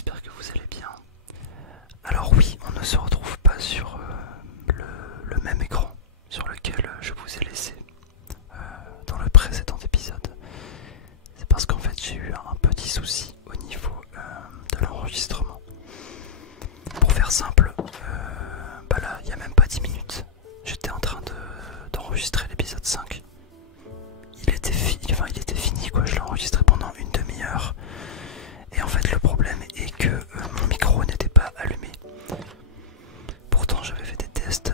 j'espère que vous allez bien. Alors oui, on ne se retrouve pas sur le même écran sur lequel je vous ai laissé dans le précédent épisode. C'est parce qu'en fait j'ai eu un petit souci au niveau de l'enregistrement. Pour faire simple, bah là il n'y a même pas 10 minutes, j'étais en train d'enregistrer l'épisode 5. Il était fini quoi, je l'ai enregistré pendant une demi-heure. Et en fait le problème est que mon micro n'était pas allumé. Pourtant j'avais fait des tests,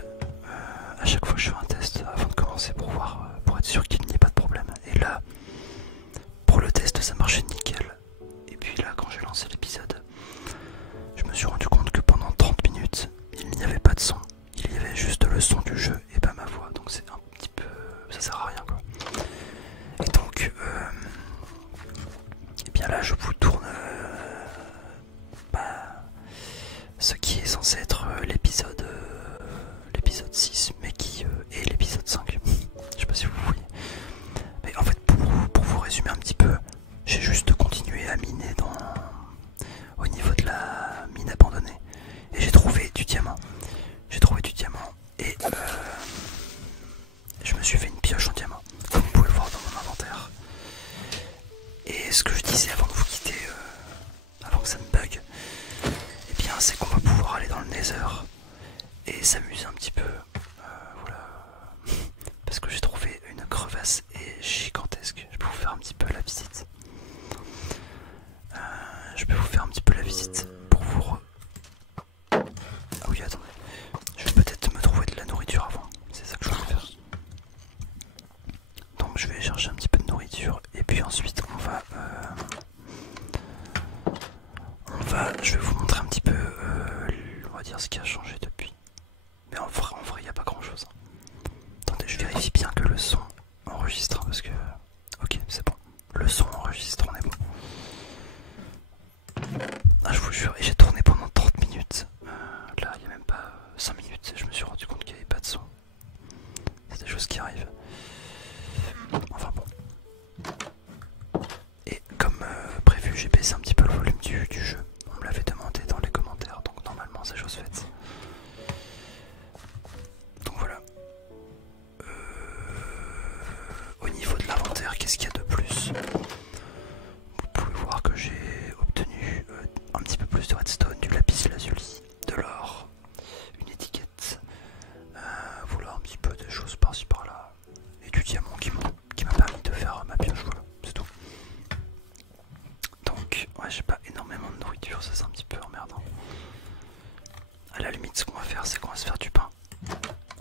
à chaque fois je fais un test avant de commencer pour voir, pour être sûr qu'il n'y ait pas de problème. Et là, pour le test ça marchait nickel. Et puis là quand j'ai lancé l'épisode, je me suis rendu compte que pendant 30 minutes il n'y avait pas de son. Il y avait juste le son du jeu et pas ma voix. Donc c'est un petit peu... ça sert à rien quoi. Et donc... et bien là je vous tourne ce qui est censé être l'épisode 6, mais qui est l'épisode 5. Je sais pas si vous voyez. Mais en fait, pour vous résumer un petit peu, j'ai juste continué à miner au niveau de la mine abandonnée. Et j'ai trouvé du diamant. Et je me suis fait une pioche en diamant, comme vous pouvez le voir dans mon inventaire. Et ce que je disais avant de vous quitter, avant que ça me bug, eh bien c'est qu'on va pouvoir aller dans le Nether et s'amuser un petit peu. Voilà. Parce que j'ai trouvé une crevasse et gigantesque. Je peux vous faire un petit peu la visite. Pour vous... Ah oui, attendez. Je vais peut-être me trouver de la nourriture avant. C'est ça que je voulais faire. Donc je vais chercher un petit peu de nourriture et puis ensuite je vais vous montrer un petit peu, on va dire ce qui a changé depuis. Mais en vrai il n'y a pas grand chose. Attendez, je vérifie bien que le son enregistre parce que... Ok, c'est bon. Le son enregistre, on est bon. Ah, je vous jure, et j'ai tourné pendant 30 minutes. Là, il n'y a même pas 5 minutes. Je me suis rendu compte qu'il n'y avait pas de son. C'est des choses qui arrivent. Enfin bon. Et comme prévu, j'ai baissé un petit peu le volume du jeu. On me l'avait demandé dans les commentaires, donc normalement c'est chose faite. Donc voilà. Au niveau de l'inventaire, qu'est-ce qu'il y a de plus? Vous pouvez voir que j'ai obtenu un petit peu plus de redstone, du lapis lazuli, de l'or, une étiquette, voilà un petit peu de choses par-ci par-là, et du diamant qui m'a permis de faire ma pioche, voilà, c'est tout. Donc ouais, j'ai pas énormément de nourriture, ça c'est un petit peu emmerdant. À la limite, ce qu'on va faire, c'est qu'on va se faire du pain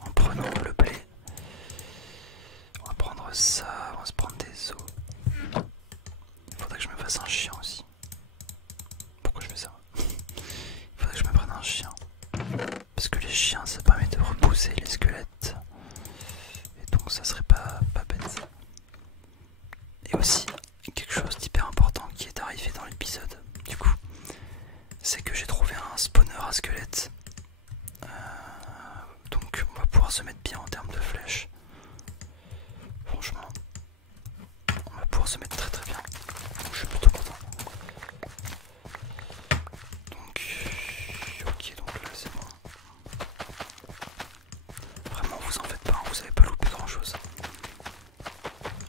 en prenant le blé. On va prendre ça, on va se prendre des os. Il faudrait que je me fasse un chien aussi. Pourquoi je fais ça? Il faudrait que je me prenne un chien. Parce que les chiens, ça permet de repousser les squelettes. Et donc ça serait pas bête. Et aussi, quelque chose d'hyper important qui est arrivé dans l'épisode, du coup, c'est que j'ai trouvé un spawner à squelette. Donc on va pouvoir se mettre bien en termes de flèches. Franchement, on va pouvoir se mettre très très bien. Donc je suis plutôt content. Donc, ok, donc là c'est bon. Vraiment, vous en faites pas, vous avez pas loupé grand chose.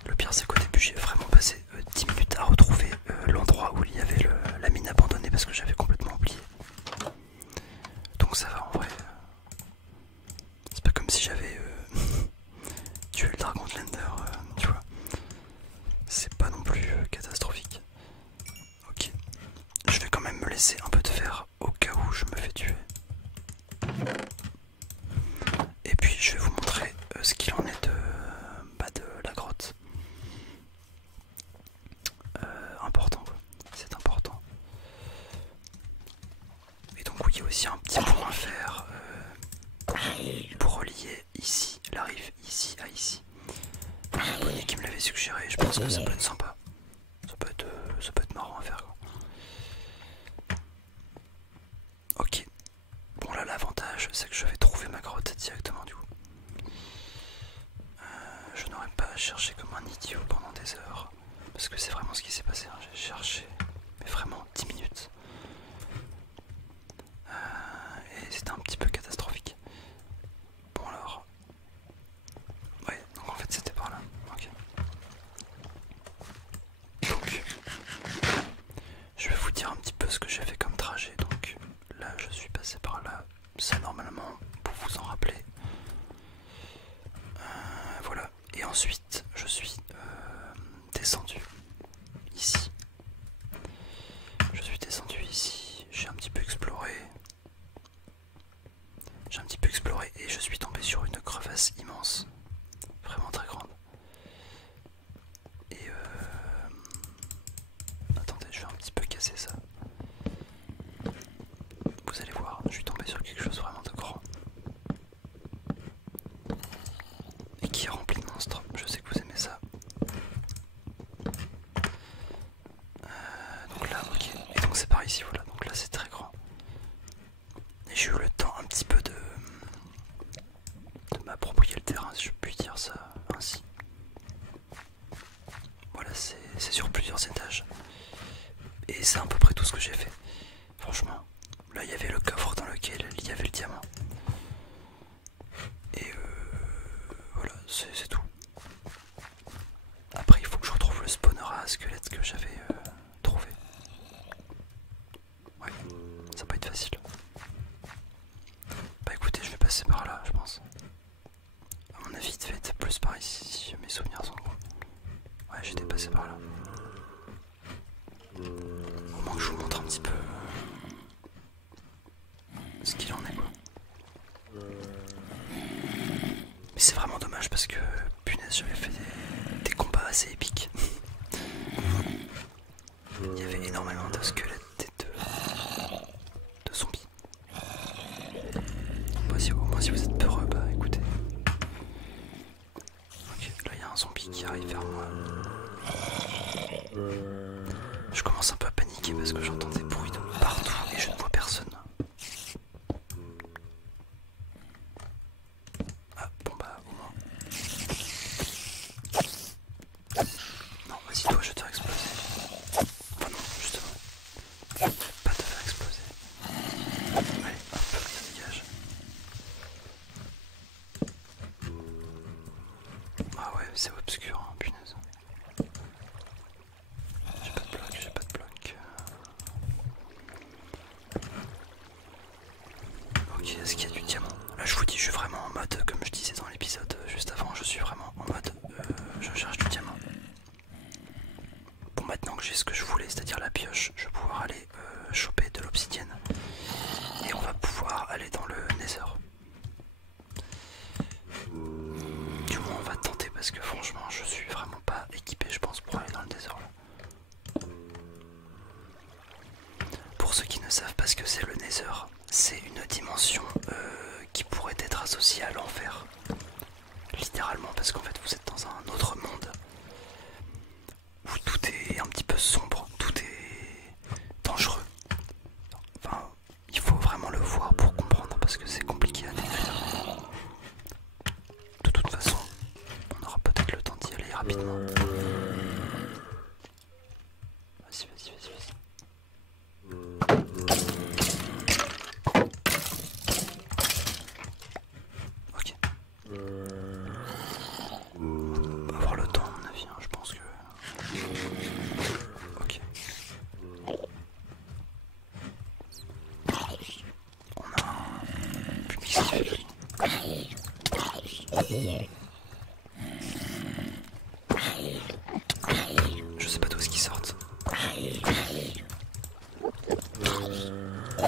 Le pire, c'est qu'au début, j'ai vraiment passé 10 minutes à retrouver l'endroit où il y avait la mine abandonnée parce que j'avais complètement oublié. Donc ça va en vrai. C'est pas comme si j'avais tué le dragon de l'Ender, tu vois. C'est pas non plus catastrophique. Ok. Je vais quand même me laisser un peu de fer au cas où je me fais tuer. Et puis je vais vous montrer ce qu'il en est de la grotte. Important quoi. C'est important. Et donc oui, il y a aussi un petit point à faire pour relier ici, la rive ici à ici. Un abonné qui me l'avait suggéré, je pense que ça peut être sympa. Ça peut être marrant à faire quoi. Ok. Bon là l'avantage c'est que je vais trouver ma grotte directement du coup. Je n'aurais pas cherché comme un idiot pendant des heures. Parce que c'est vraiment ce qui s'est passé, hein. J'ai cherché mais vraiment 10 minutes. ça normalement pour vous en rappeler. Voilà, et ensuite je suis descendu ici. Je suis descendu ici, j'ai un petit peu exploré. J'ai un petit peu exploré et je suis tombé sur une crevasse immense, vraiment très grande. Et attendez, je vais un petit peu casser ça. Vous allez voir, je suis tombé sur quelque chose vraiment de grand. Et qui est rempli de monstres, je sais que vous aimez ça. Donc là, ok, et donc c'est par ici, voilà, donc là c'est très grand. Et j'ai eu le temps un petit peu de m'approprier le terrain, si je puis dire ça ainsi. Voilà, c'est sur plusieurs étages. Et c'est à peu près tout ce que j'ai fait. Franchement, là il y avait le coffre dans lequel il y avait le diamant. Et voilà, c'est tout. Après il faut que je retrouve le spawner à squelette que j'avais trouvé. Ouais, ça va pas être facile. Bah écoutez, je vais passer par là, je pense. À mon avis, il devait être plus par ici, si mes souvenirs sont bons. Ouais, j'étais passé par là. Au moins que je vous montre un petit peu ce qu'il en est, quoi. Mais c'est vraiment dommage parce que, punaise, j'avais fait des combats assez épiques. Il y avait énormément de squelettes et de zombies. Bon, au moins si vous êtes peureux, bah écoutez. Ok, là il y a un zombie qui arrive vers moi. Je commence un peu à paniquer parce que j'entends des bruits de partout et je ne vois personne. Ah bon bah au moins. Non, vas-y toi, je vais te faire exploser. Enfin non, justement. Pas te faire exploser. Allez, hop, ça dégage. Ah ouais, c'est obscur, hein, punaise. J'ai pas de bloc, j'ai pas de bloc. Ok, est-ce qu'il y a du diamant? Là je vous dis, je suis vraiment en mode, comme je disais dans l'épisode juste avant, je suis vraiment en mode, je cherche du diamant. Bon, maintenant que j'ai ce que je voulais, c'est-à-dire la pioche, je vais pouvoir aller choper de l'obsidienne. Et on va pouvoir aller dans le Nether. Du moins on va tenter parce que franchement je suis vraiment pas équipé je pense pour aller dans le Nether là. Pour ceux qui ne savent pas ce que c'est le Nether, c'est une dimension qui pourrait être associée à l'enfer. Littéralement parce qu'en fait vous êtes dans un autre monde où tout est un petit peu sombre, tout est dangereux. Enfin, il faut vraiment le voir pour comprendre parce que c'est compliqué à décrire. De toute façon, on aura peut-être le temps d'y aller rapidement. Vas-y, vas-y, vas-y, vas-y. Ok. On va avoir le temps à mon avis, hein, je pense que... Ok. On a un public qui fait... Je sais pas d'où est-ce qu'ils sortent.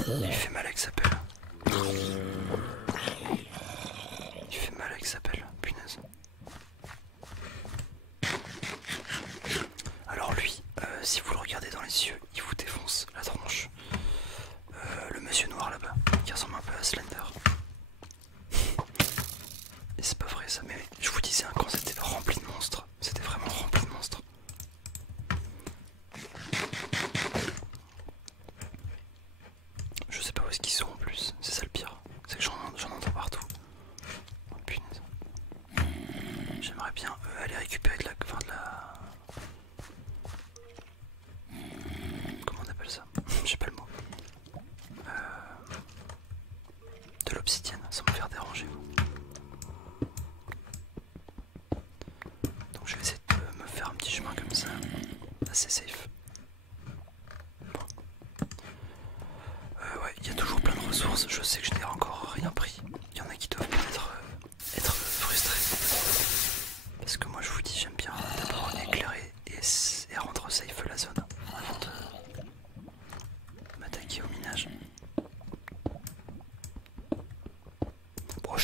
Il fait mal avec sa pelle. Il fait mal avec sa pelle, punaise. Alors lui, si vous le regardez dans les yeux, il vous défonce la tronche. Le monsieur noir là-bas, qui ressemble un peu à Slender. Et c'est pas vrai ça, mais je vous disais, hein, quand c'était rempli de monstres, c'était vraiment rempli de monstres. Je sais pas où est-ce qu'ils sont en plus, c'est ça le pire, c'est que j'en entends partout. Oh punaise. J'aimerais bien aller récupérer de la... Enfin de la... Comment on appelle ça? Je sais pas le mot. De l'obsidienne, sans me faire déranger vous. Donc je vais essayer de me faire un petit chemin comme ça, assez safe. Bon. Ouais, il y a toujours plein de ressources, je sais que je n'ai encore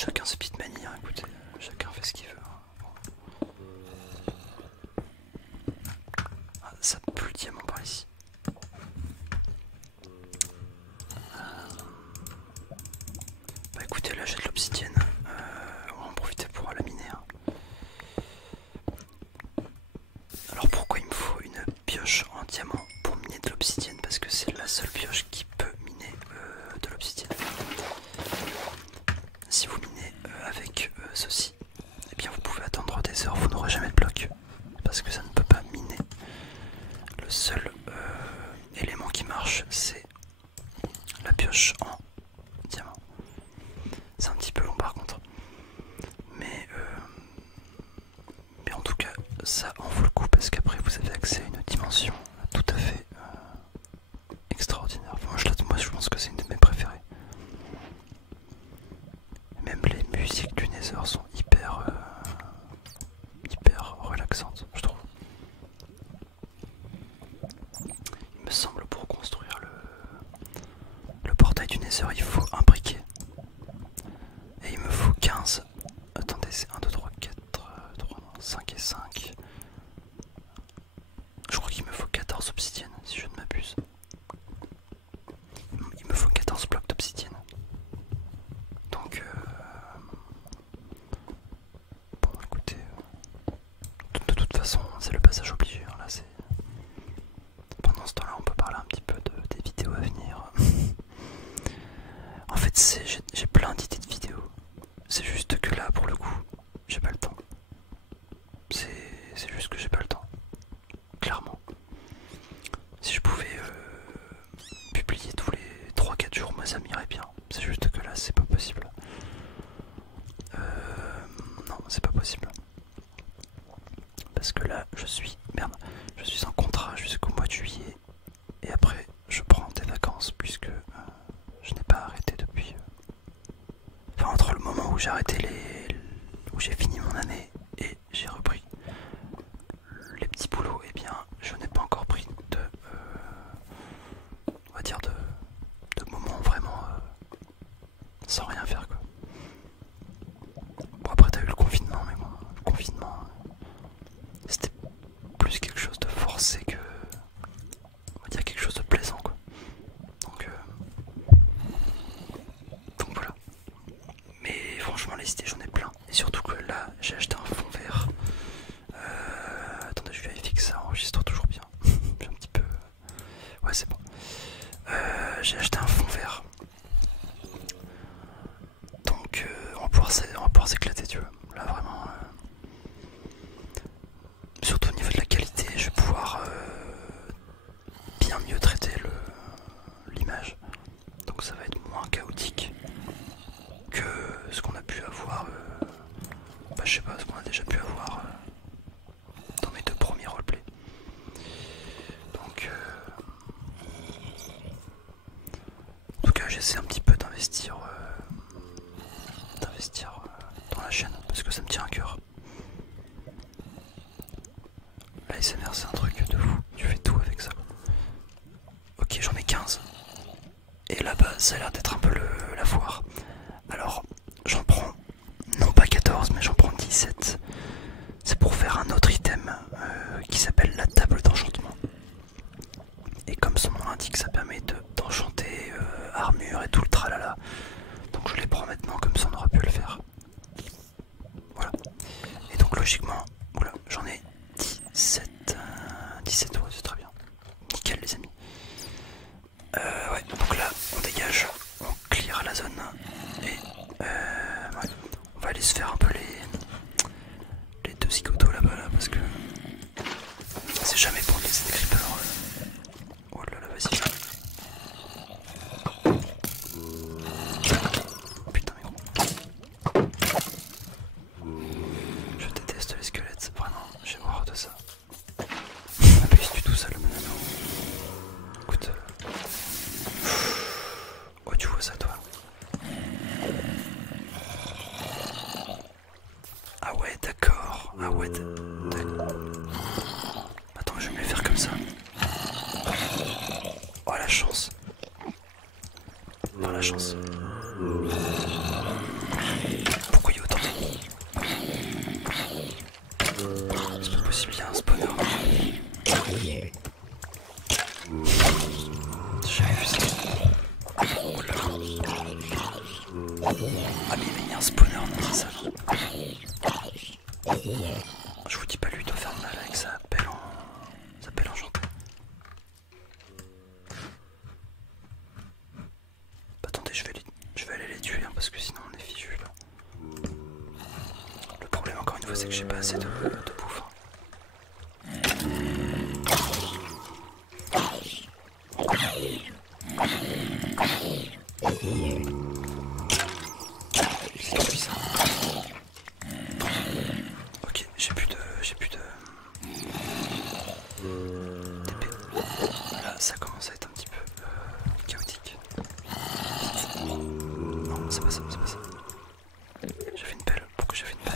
chacun ses petites manies, hein, écoutez, chacun fait ce qu'il veut. Hein. Ah, ça pue le diamant par ici. Bah écoutez, là j'ai de l'obsidienne, on va en profiter pour la miner. Hein. Alors pourquoi il me faut une pioche en diamant pour miner de l'obsidienne? Parce que c'est la seule pioche qui peut miner de l'obsidienne. Si vous minez avec ceci, eh bien vous pouvez attendre des heures, vous n'aurez jamais de bloc. Parce que ça ne peut pas miner. Le seul élément qui marche, c'est la pioche en diamant. C'est un petit peu long par contre. Mais en tout cas, ça en vaut le coup parce qu'après vous avez accès à une dimension tout à fait extraordinaire. Enfin, moi je pense que c'est une de mes préférées. Même les musiques du Nether sont hyper relaxantes, je trouve. Il me semble pour construire le portail du Nether, il faut un briquet. Et il me faut 15. Attendez, c'est 1, 2, 3, 4, 3, 5 et 5. Je crois qu'il me faut 14 obsidiennes, si je ne m'abuse. Il me faut 14 blocs d'obsidienne. Donc, bon, écoutez, de toute façon, c'est le passage obligé. Hein, là, c'est. Pendant ce temps-là, on peut parler un petit peu des vidéos à venir. En fait, j'ai plein d'idées de vidéos. C'est juste que là, pour le coup, j'ai pas le temps. C'est juste que j'ai pas le temps. Clairement. Si je pouvais publier tous les 3-4 jours, moi ça m'irait bien. C'est juste que là, c'est pas possible. Non, c'est pas possible. Parce que là, je suis en contrat jusqu'au mois de juillet. Et après, je prends des vacances puisque je n'ai pas arrêté depuis. Enfin, entre le moment où j'ai arrêté où j'ai fini mon année et j'ai repris les petits boulots, et eh bien, je n'ai pas encore pris de, on va dire de moments vraiment sans rien faire quoi. Bon après t'as eu le confinement, mais bon, le confinement c'était plus quelque chose de forcé que, on va dire quelque chose de plaisant quoi. Donc voilà. Mais franchement les idées j'en ai plein. Et surtout que là j'ai acheté un fond vert. Attendez, je vérifie que ça enregistre toujours bien. J'ai un petit peu. Ouais c'est bon. J'ai acheté un fond vert. Donc on va pouvoir s'éclater tu vois. Là vraiment. Surtout au niveau de la qualité, je vais pouvoir bien mieux traiter l'image. Donc ça va être moins chaotique que ce qu'on a pu avoir, bah, je sais pas, ce qu'on a déjà pu avoir dans mes 2 premiers roleplays. Donc en tout cas j'essaie un petit peu d'investir dans la chaîne parce que ça me tient à cœur. L'ASMR c'est un truc de fou, tu fais tout avec ça. Ok, j'en ai 15. Et là-bas ça a l'air d'être un peu la foire. Alors j'en prends non pas 14 mais j'en prends 17. C'est pour faire un autre item qui s'appelle la table d'enchantement. Et comme son nom l'indique, ça permet d'enchanter armure et tout le tralala. Donc je les prends maintenant comme ça on aura pu le faire. Voilà. Et donc logiquement, voilà, j'en ai 17. 17, ouais, c'est très bien. Nickel les amis. Ouais, donc là on dégage, on clear la zone. Et ouais, on va aller se faire un peu les 2 zigotos là-bas là, parce que c'est jamais bon de laisser des creepers. Oh là là, vas-y. Putain mais gros. Je déteste les squelettes, vraiment, j'ai horreur de ça. Appuie du tout seul. Écoute. Oh tu vois ça toi? Ah ouais d'accord. Ah ouais d'accord. Attends, je vais me les faire comme ça. Oh la chance. Oh la chance. un spawner. J'ai vu ça. Oh là là. Ah mais il y a un spawner dans ça. Je vous dis pas, lui il doit faire mal avec sa pelle enchantée. Attendez, je vais aller les tuer hein, parce que sinon on est fichu là. Le problème encore une fois c'est que j'ai pas assez de bouffe. C'est lui ça. Ok, j'ai plus de d'épée. Là ça commence à être un petit peu chaotique. Non, c'est pas ça, c'est pas ça. J'ai fait une pelle. Pourquoi j'ai fait une pelle?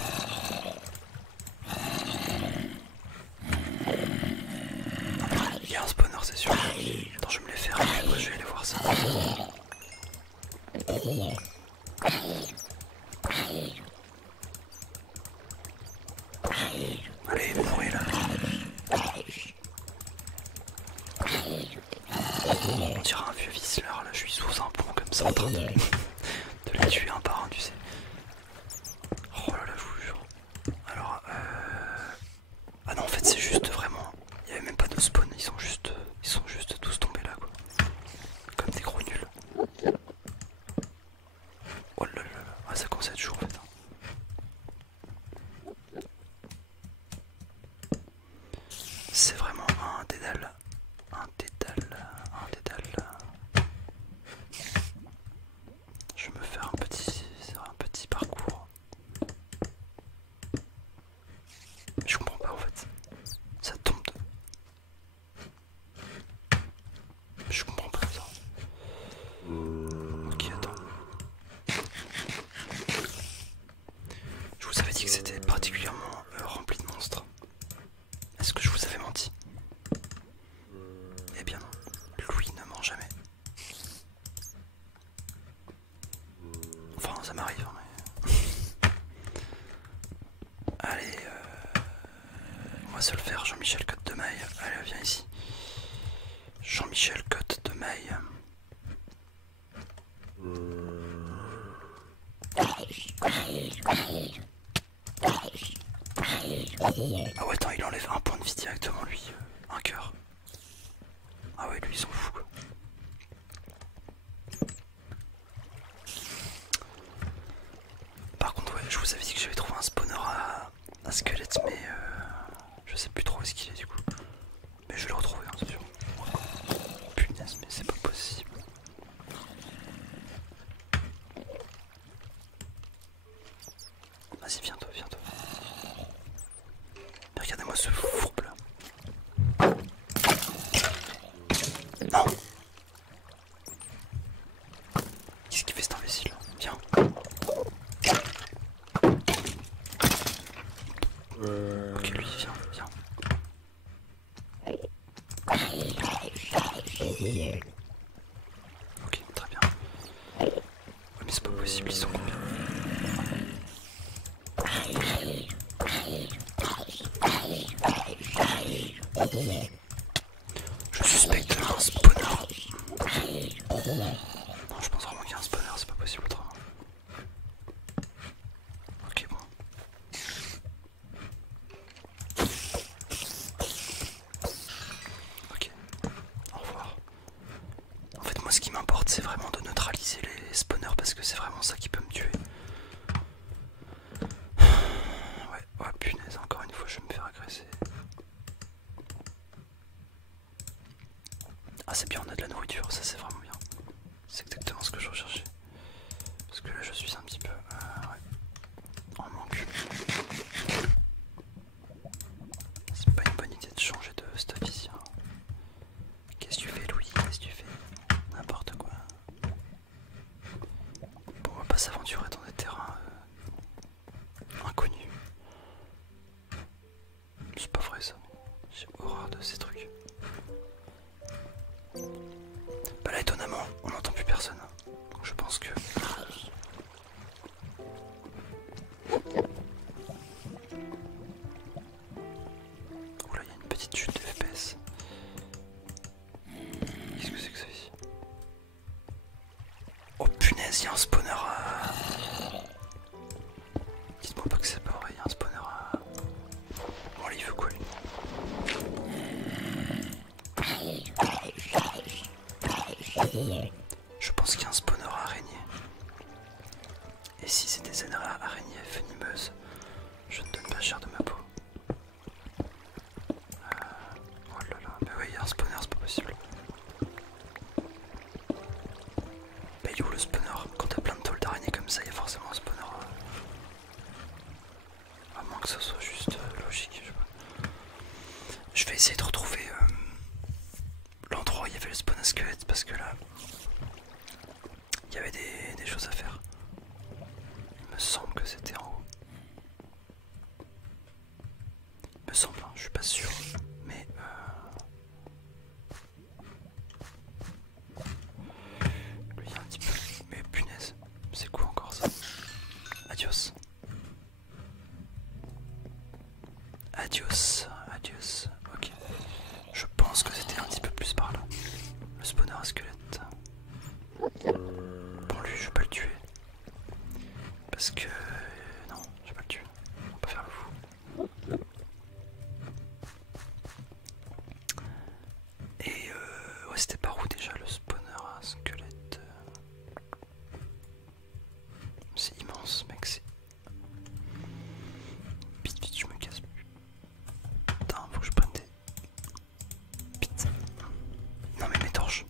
Il y a un spawner, c'est sûr. Attends, je vais me les faire et puis après je vais aller voir ça. Allez, mourrez là. On dirait un vieux viceleur là, je suis sous un pont comme ça en train de les tuer un par un, tu sais. Oh là là, je vous jure. Alors, ah non, en fait, c'est juste vraiment. Il n'y avait même pas de spawn, ils sont juste tous tombés là quoi. Comme des gros nuls. Oh là là là, ah, ça commence à être chaud en fait. C'est vraiment un dédale. Je vais me faire un petit parcours. Je comprends pas en fait. Ça tombe de... Je comprends pas ça. Ok, attends. Je vous avais dit que c'était particulièrement rempli de monstres. Est-ce que je vous avais menti? Eh bien non, Louis ne ment jamais. Enfin, ça m'arrive, hein, mais... Allez, on va se le faire, Jean-Michel Côte de Maille. Allez, viens ici. Jean-Michel Côte de Maille. Ah ouais, attends, il enlève un point de vie directement, lui. Un cœur. Ah ouais, lui, ils sont fous, quoi. Par contre, ouais, je vous avais dit que j'avais trouvé un spawner à squelette, mais je sais plus trop où est-ce qu'il est, du coup. Mais je vais le retrouver, hein, c'est sûr. Punaise, mais c'est pas possible. Vas-y, viens-toi, viens-toi. Mais regardez-moi ce fourbe là. Non. Qu'est-ce qu'il fait cet imbécile? Viens. Ok, lui, viens, viens. Ok, très bien. Ouais, mais c'est pas possible, ils sont combien? Je suspecte un spawner. Non, je pense vraiment qu'il y a un spawner, c'est pas possible autrement. Ok, bon. Ok, au revoir. En fait, moi, ce qui m'importe, c'est vraiment de neutraliser les spawners parce que c'est vraiment ça qui peut me tuer. Ouais, ouais, punaise, encore une fois, je vais me faire agresser. Ah, c'est bien, on a de la nourriture, ça c'est vraiment bien. C'est exactement ce que je recherchais. Parce que là, je suis un petit peu ouais, en manque. C'est pas une bonne idée de changer de stuff ici. Hein. Qu'est-ce que tu fais, Louis? Qu'est-ce que tu fais? N'importe quoi. Bon, on va pas s'aventurer dans des terrains inconnus. C'est pas vrai ça. J'ai horreur de ces trucs. Bah là, étonnamment, on n'entend plus personne. Donc je pense que... Oh punaise, il y a un spawner à... Dites-moi pas que c'est pas vrai, il y a un spawner à... Bon allez, il veut quoi lui? Je pense qu'il y a un spawner à araignées. Et si c'est des araignées venimeuses, je ne donne pas cher de ma peau. Oh là là, mais ouais, il y a un spawner, c'est pas possible. Bah il est où le spawner? Quand t'as plein de tôles d'araignées comme ça, il y a forcément un spawner. À moins que ça soit juste logique, je sais pas. Je vais essayer de retrouver l'endroit où il y avait le spawn à squelette parce que là, il y avait des choses à faire. Il me semble que c'était en haut. Il me semble, hein, je suis pas sûr. Mais lui un petit peu. Mais punaise, c'est quoi encore ça? Adios. Adios, adios. Ok. Je pense que c'était un petit peu plus par là. Le spawner à squelette. Bon lui je vais pas le tuer. Parce que... non, je vais pas le tuer. On va pas faire le fou. Et ouais, c'était par où déjà le spawner à squelette? C'est immense mec, c'est... Vite vite, je me casse. Putain, faut que je prenne des... Vite. Non mais mes torches.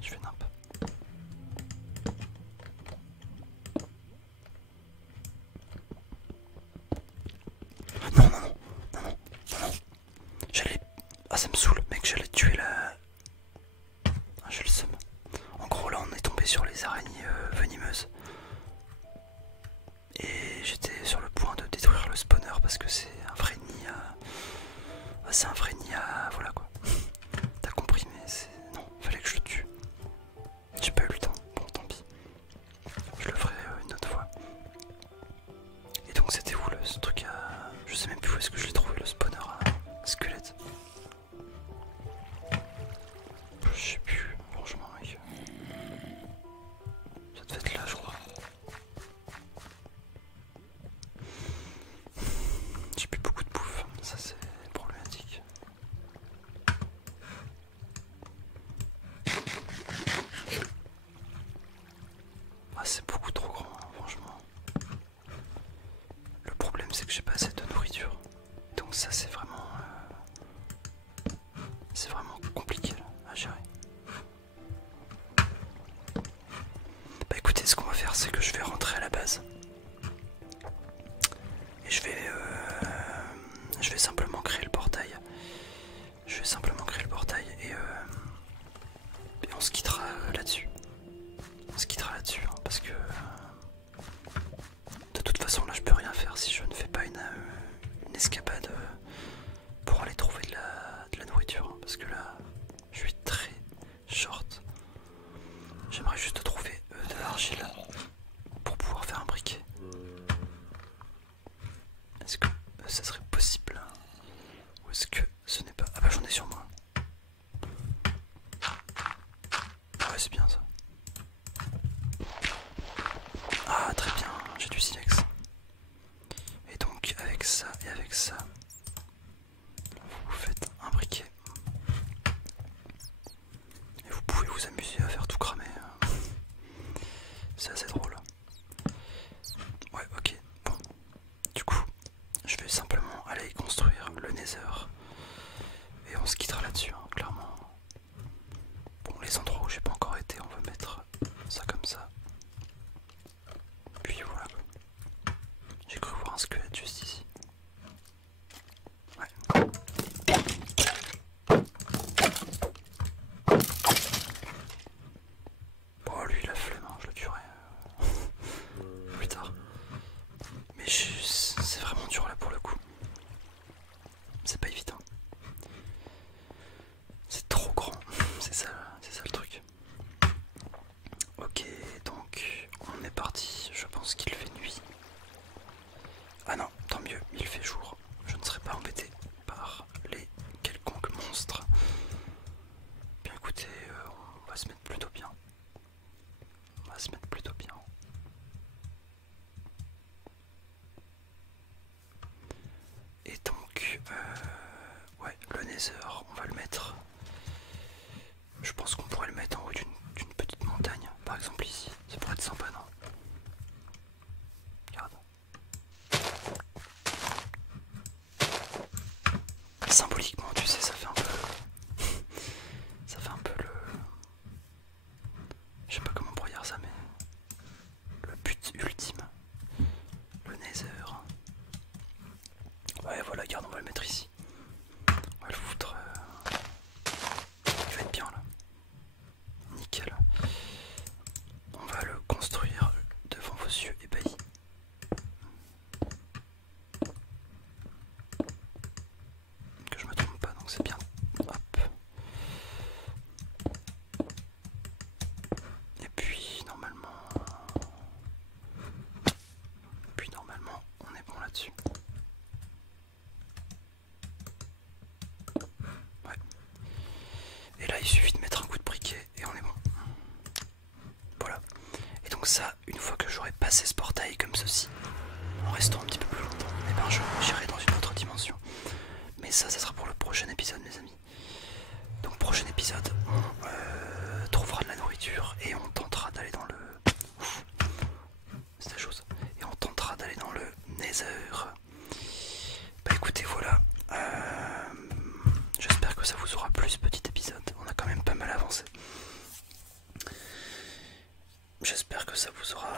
Je fais nimp. Non, non, non, non, non, non, non. J'allais... Ah ça me saoule, mec, j'allais tuer la... Ah, j'ai le seum. En gros là on est tombé sur les araignées venimeuses. Et j'étais sur le point de détruire le spawner parce que c'est un vrai nid à... Ah, c'est un vrai nid à... Voilà quoi. T'as compris mais c'est... Non, fallait que je le tue. J'ai pas eu le temps, bon tant pis. Je le ferai une autre fois. Et donc c'était où ce truc à... Je sais même plus où est-ce que je l'ai trouvé le spawner à squelette. Je sais plus, franchement mec. Ça devait être là je crois. J'ai plus beaucoup de bouffe, ça c'est problématique. Ah c'est beaucoup trop grand hein, franchement. Le problème c'est que j'ai pas assez de nourriture. Donc ça c'est vraiment compliqué là, à gérer. Bah écoutez, ce qu'on va faire c'est que je vais rentrer à la base. Et je vais simplement créer le portail. Je vais simplement créer le portail et on se quittera là-dessus. On se quittera là-dessus hein, parce que de toute façon là je peux rien faire si je ne fais pas une escapade pour aller trouver de la nourriture hein, parce que là je suis très short. J'aimerais juste trouver de l'argile pour pouvoir faire un briquet. Est-ce que ça serait possible ou est-ce que ce n'est pas... Ah bah j'en ai sur moi. Ah ouais c'est bien ça. Ah très bien, j'ai du silex. Et donc avec ça et avec ça, vous faites un briquet. Et vous pouvez vous amuser à faire tout cramer. C'est assez drôle. Ouais ok, bon. Du coup, je vais simplement aller construire le Nether. Et on se quittera là-dessus, hein, clairement. Bon, les endroits où j'ai pas encore été, on va mettre ça comme ça. Puis voilà. J'ai cru voir un squelette juste ici. Ouais. Bon, lui il a flemme, hein, je le tuerai plus tard. Mais c'est vraiment dur là pour le coup. C'est pas évident. C'est trop grand, c'est ça le truc. Ok, donc on est parti. Je pense qu'il fait nuit. Ah non, mettre en haut d'une petite montagne, par exemple ici. Ça pourrait être sympa, non? Regarde. Symboliquement, tu sais, ça fait un peu... ça fait un peu le... Je sais pas comment on pourrait dire ça, mais... le but ultime. Le Nether. Ouais, voilà, regarde, on va le mettre ici. On va le foutre... il va être bien, là. Nickel. On va le construire devant vos yeux ébahis. Que je me trompe pas, donc c'est bien. Hop. Et puis normalement, on est bon là-dessus. Ouais. Et là, il suffit de mettre un coup de briquet et on est bon. Voilà. Et donc ça, une fois que j'aurai passé ce portail comme ceci, en restant un petit peu plus longtemps, et ben j'irai dans une autre dimension. Mais ça sera pour le prochain épisode, mes amis. Donc prochain épisode, on trouvera de la nourriture et on tentera d'aller dans le... Ouf, c'est la chose. Et on tentera d'aller dans le Nether. Bah écoutez, voilà. J'espère que ça vous aura plu ce petit épisode. On a quand même pas mal avancé. J'espère que ça vous aura